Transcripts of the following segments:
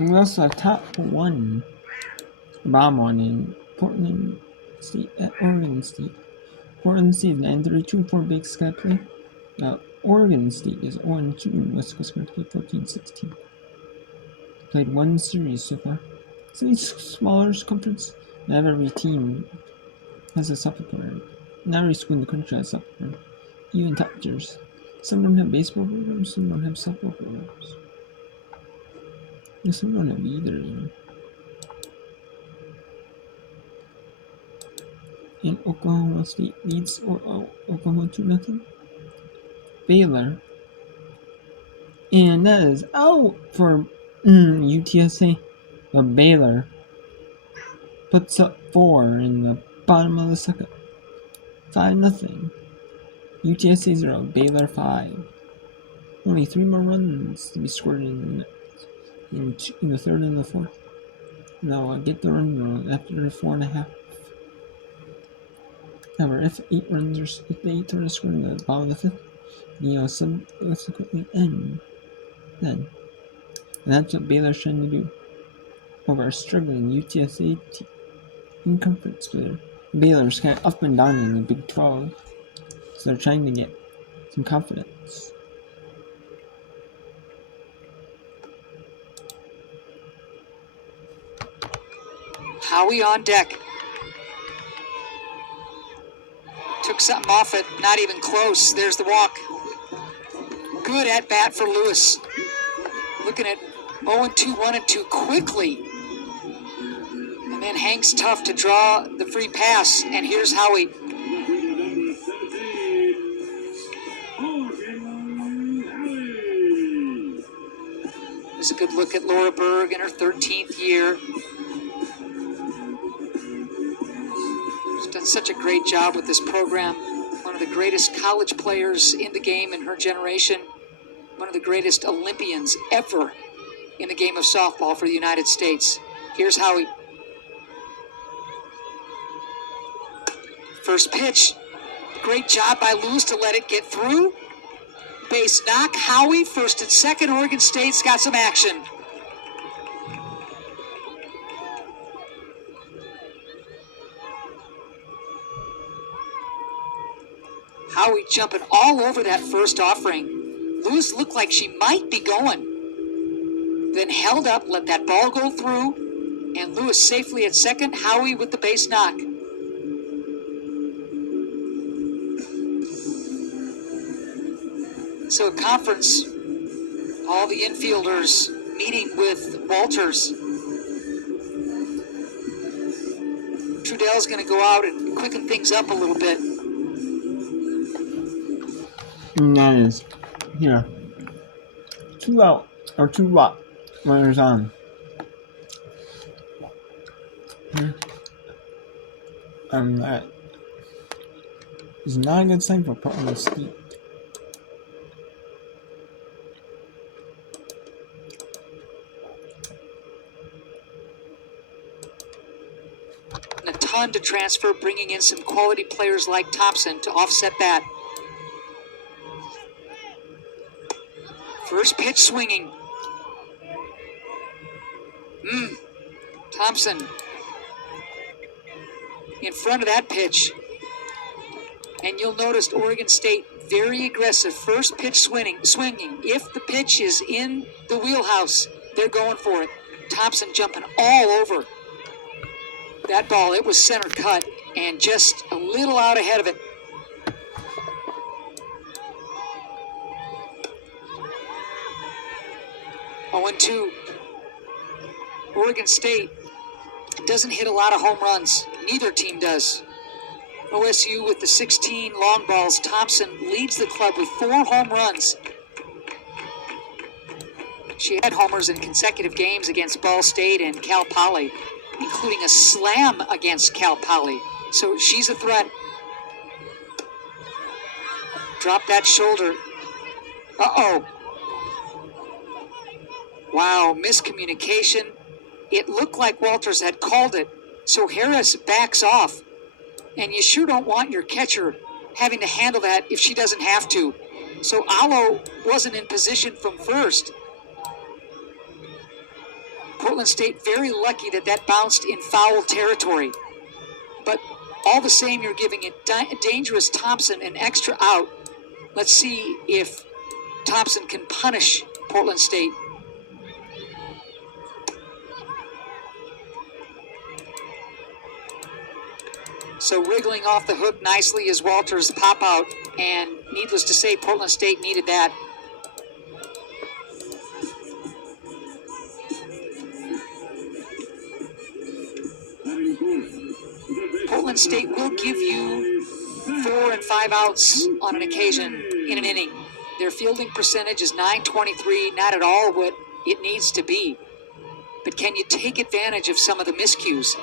We also have top one, bottom one in Portland State at Oregon State. Portland State is 9-32 for Big Sky play. Oregon State is 0-2 in West Coast play 14-16. Played one series so far. So these smaller conference, not every team has a soccer program. Not every school in the country has a soccer program. Even top tiers. Some don't have baseball programs, some don't have softball programs. And some don't have either, you know. And Oklahoma State leads Oklahoma 2-0. Baylor. And that is out for UTSA. But Baylor puts up 4 in the bottom of the second. 5-0. UTSA 0, Baylor 5. Only 3 more runs to be scored in the third and the fourth. Now get the run after the 4.5. However, if the 8 runs are scored in the bottom of the fifth, subsequently end. Then, and that's what Baylor's trying to do over a struggling UTSA team in conference play. Baylor's kind of up and down in the Big 12, so they're trying to get some confidence. Howie on deck. Took something off it, not even close. There's the walk. Good at bat for Lewis. Looking at 0-2, 1-2 quickly. And then Hank's tough to draw the free pass. And here's Howie. There's a good look at Laura Berg in her 13th year. She's done such a great job with this program. One of the greatest college players in the game in her generation. One of the greatest Olympians ever in the game of softball for the United States. Here's Howie. First pitch. Great job by Lewis to let it get through. Base knock. Howie, first and second. Oregon State's got some action. Howie jumping all over that first offering. Lewis looked like she might be going. Then held up, let that ball go through, and Lewis safely at second. Howie with the base knock. So a conference, all the infielders meeting with Walters. Trudell's going to go out and quicken things up a little bit. And that is here. 2 out or 2 runners on. Here. That is not a good sign for Portland State. And a ton to transfer, bringing in some quality players like Thompson to offset that. First pitch swinging. Thompson in front of that pitch. And you'll notice Oregon State very aggressive. First pitch swinging. If the pitch is in the wheelhouse, they're going for it. Thompson jumping all over that ball. It was center cut and just a little out ahead of it. Oh, 2. Oregon State doesn't hit a lot of home runs. Neither team does. OSU with the 16 long balls. Thompson leads the club with 4 home runs. She had homers in consecutive games against Ball State and Cal Poly, including a slam against Cal Poly. So she's a threat. Drop that shoulder. Uh-oh. Wow, miscommunication. It looked like Walters had called it, so Harris backs off. And you sure don't want your catcher having to handle that if she doesn't have to. So Alo wasn't in position from first. Portland State very lucky that bounced in foul territory. But all the same, you're giving it dangerous Thompson an extra out. Let's see if Thompson can punish Portland State. So wriggling off the hook nicely is Walter's pop out, and needless to say, Portland State needed that. Portland State will give you 4 and 5 outs on an occasion in an inning. Their fielding percentage is .923, not at all what it needs to be. But can you take advantage of some of the miscues?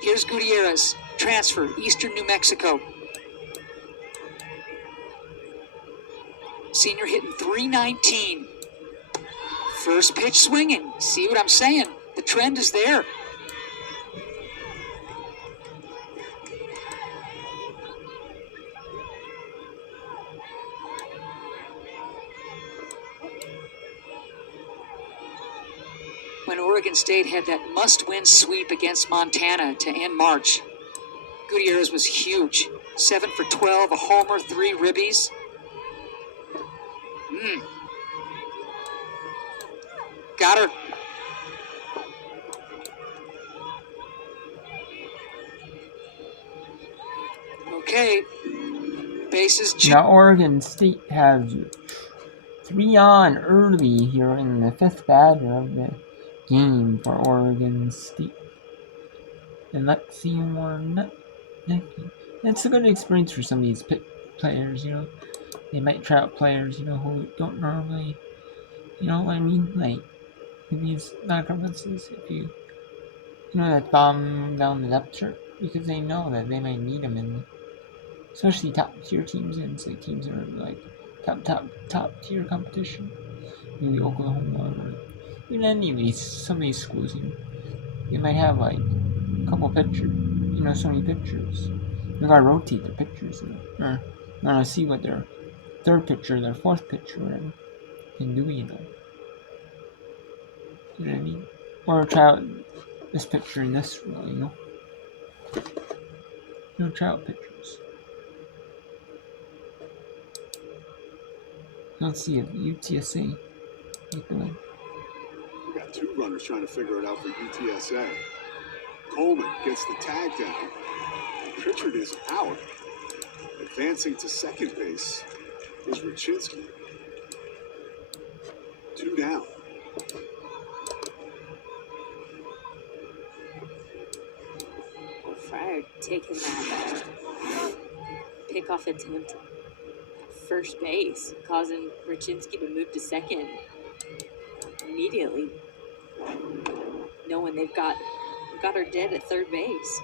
Here's Gutierrez, transfer, Eastern New Mexico. Senior hitting .319. First pitch swinging. See what I'm saying? The trend is there. When Oregon State had that must-win sweep against Montana to end March, Gutierrez was huge. 7 for 12, a homer, 3 ribbies. Got her. Okay. Bases. Now Oregon State has 3 on early here in the 5th batter of the game for Oregon State. And let's see one. It's a good experience for some of these players, you know. They might try out players, you know, who don't normally, you know what I mean? Like, in these non-conferences, if you know, that bomb down the depth chart, because they know that they might need them in, especially top-tier teams and say teams that are like top-tier competition. Maybe Oklahoma or even any of these, some of these schools, you know, they might have like a couple pitchers, you know, so many pitchers. They gotta rotate their pitchers, you know, or see what their third pitcher, their fourth pitcher, whatever, can do, you know. You know what I mean? Or try out this pitcher in this role, you know. You know, try out pitchers. Let's see if UTSA make the win. We got 2 runners trying to figure it out for UTSA. Coleman gets the tag down. Pritchard is out. Advancing to second base is Raczynski. 2 down. Well, Fryer taking that pickoff attempt at first base, causing Raczynski to move to second immediately, knowing they've got her dead at third base.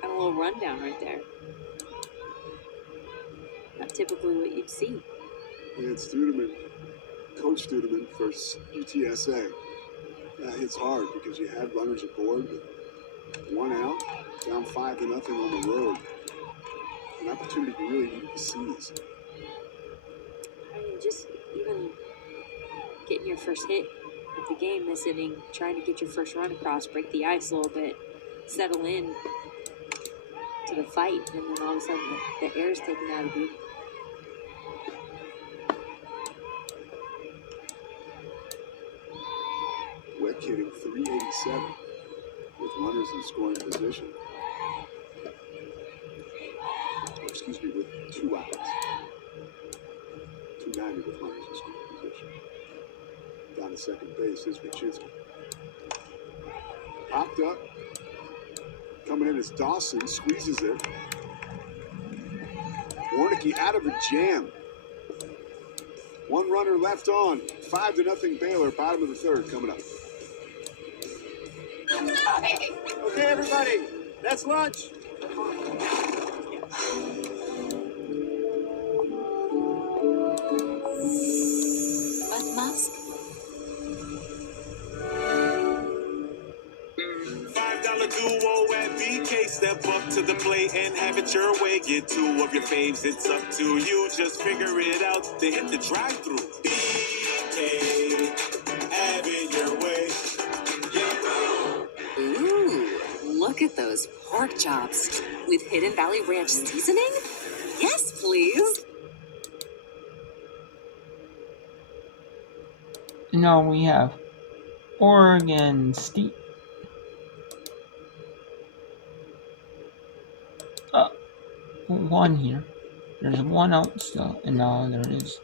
Kind of a little rundown right there. Not typically what you'd see. And Studeman, Coach Studeman versus UTSA. That hits hard because you had runners aboard, but 1 out, down 5-0 on the road. An opportunity you really need to seize. I mean, just even getting your first hit of the game this inning, trying to get your first run across, break the ice a little bit, settle in to the fight, and then all of a sudden the air is taken out of you. Weck hitting .387 with runners in scoring position. Excuse me, with 2 outs. .290 with runners in scoring position. Down to second base is Raczynski. Popped up. Coming in is Dawson, squeezes it. Warnicki out of a jam. 1 runner left on. 5-0 Baylor, bottom of the 3rd coming up. Okay, everybody, that's lunch. But mask. $5 duo at BK. Step up to the plate and have it your way. Get 2 of your faves, it's up to you. Just figure it out, then hit the drive-thru. BK, have it your way. Yeah. Look at those pork chops with Hidden Valley Ranch seasoning. Yes, please. Now we have Oregon State. One here. There's one out still, and now there is.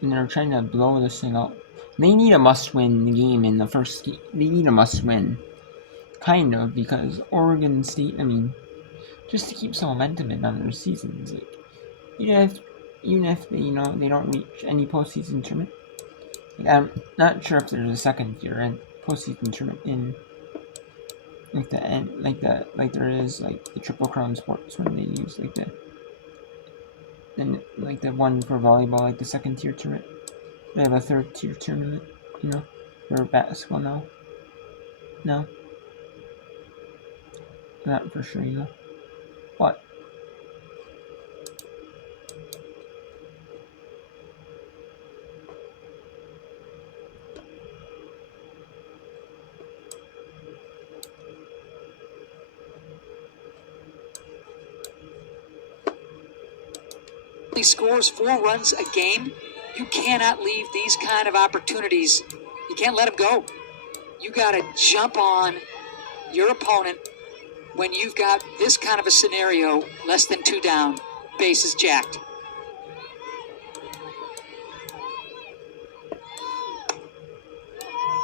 And they're trying to blow this thing out. They need a must-win game in the first game. They need a must-win. Kind of, because Oregon State, I mean, just to keep some momentum in on their seasons. Like, even if they, they don't reach any postseason tournament. Like, I'm not sure if there's a second year and postseason tournament in like the end, like there is like the Triple Crown Sports when they use like the one for volleyball, like the second tier tournament. They have a third tier tournament, for basketball now. No, not for sure, But He scores 4 runs a game. You cannot leave these kind of opportunities. You can't let them go. You got to jump on your opponent when you've got this kind of a scenario, less than 2 down, bases jacked.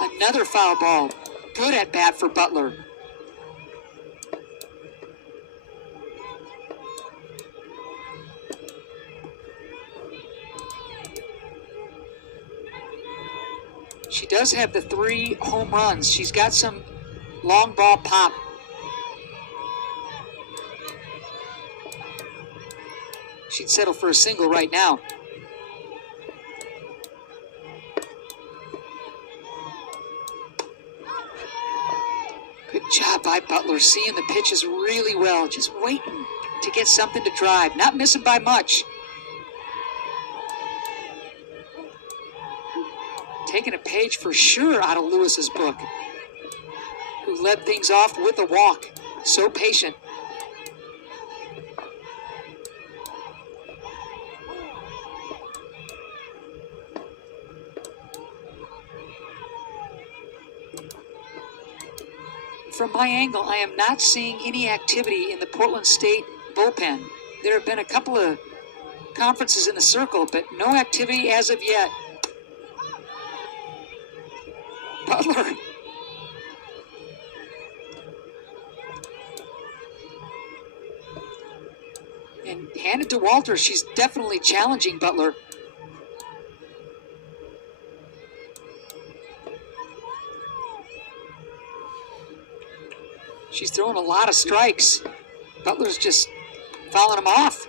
Another foul ball. Good at bat for Butler. She does have the 3 home runs. She's got some long ball pop. She'd settle for a single right now. Good job by Butler, seeing the pitches really well, just waiting to get something to drive, not missing by much. Taking a page for sure out of Lewis's book, who led things off with a walk. So patient. From my angle, I am not seeing any activity in the Portland State bullpen. There have been a couple of conferences in the circle, but no activity as of yet. Butler. And handed to Walter, she's definitely challenging Butler. She's throwing a lot of strikes. Butler's just fouling them off.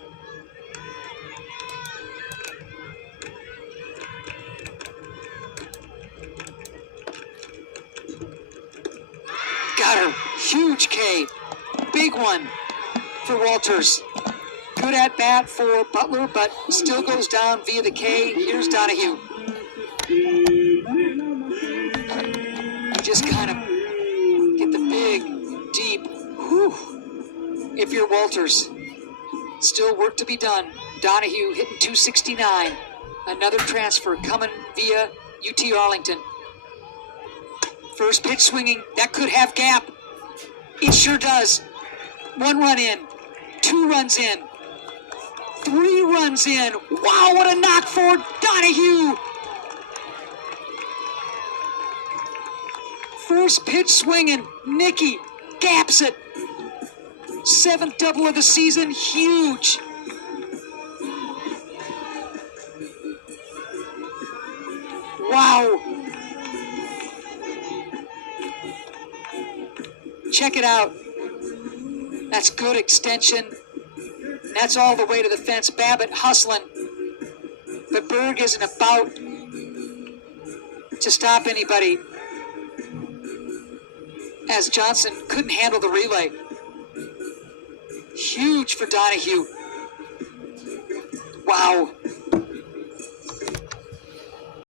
Got her. Huge K. Big one for Walters. Good at bat for Butler, but still goes down via the K. Here's Donahue. You just kind of get the big, deep, whew, if you're Walters. Still work to be done. Donahue hitting 269. Another transfer coming via UT Arlington. First pitch swinging. That could have gap. It sure does. 1 run in. 2 runs in. 3 runs in. Wow, what a knock for Donahue. First pitch swinging. Nikki gaps it. 7th double of the season. Huge. Wow. Check it out. That's good extension. That's all the way to the fence. Babbitt hustling. But Berg isn't about to stop anybody, as Johnson couldn't handle the relay. Huge for Donahue. Wow.